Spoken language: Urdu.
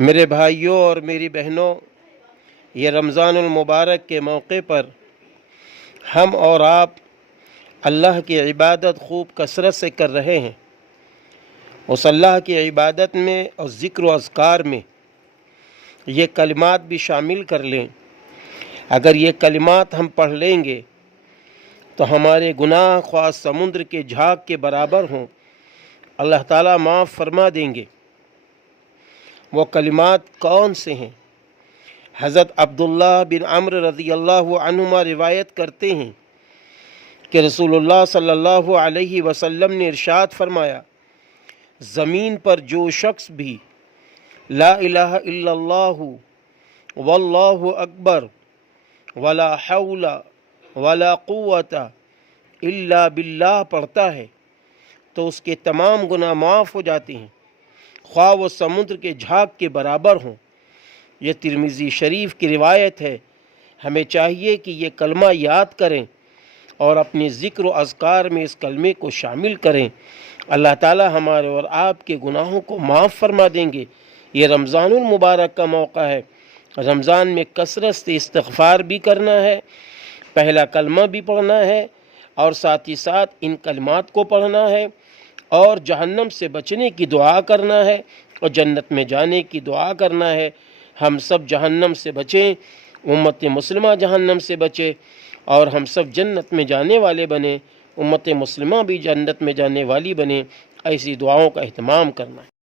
میرے بھائیوں اور میری بہنوں، یہ رمضان المبارک کے موقع پر ہم اور آپ اللہ کی عبادت خوب کثرت سے کر رہے ہیں۔ اس اللہ کی عبادت میں اور ذکر و اذکار میں یہ کلمات بھی شامل کر لیں۔ اگر یہ کلمات ہم پڑھ لیں گے تو ہمارے گناہ خواہ سمندر کے جھاگ کے برابر ہوں، اللہ تعالیٰ معاف فرما دیں گے۔ وہ کلمات کون سے ہیں؟ حضرت عبداللہ بن عمرو رضی اللہ عنہما روایت کرتے ہیں کہ رسول اللہ صلی اللہ علیہ وسلم نے ارشاد فرمایا، زمین پر جو شخص بھی لا الہ الا اللہ واللہ اکبر ولا حول ولا قوت الا باللہ پڑھتا ہے تو اس کے تمام گناہ معاف ہو جاتے ہیں، خواہ وہ سمندر کے جھاگ کے برابر ہوں۔ یہ ترمذی شریف کی روایت ہے۔ ہمیں چاہیے کہ یہ کلمہ یاد کریں اور اپنے ذکر و اذکار میں اس کلمے کو شامل کریں۔ اللہ تعالی ہمارے اور آپ کے گناہوں کو معاف فرما دیں گے۔ یہ رمضان المبارک کا موقع ہے۔ رمضان میں کثرت سے استغفار بھی کرنا ہے، پہلا کلمہ بھی پڑھنا ہے، اور ساتھ ہی ساتھ ان کلمات کو پڑھنا ہے، اور جہنم سے بچنے کی دعا کرنا ہے اور جنت میں جانے کی دعا کرنا ہے۔ ہم سب جہنم سے بچیں، امت مسلمہ جہنم سے بچے، اور ہم سب جنت میں جانے والے بنیں، امت مسلمہ بھی جنت میں جانے والی بنے۔ ایسی دعاؤں کا اہتمام کرنا ہے۔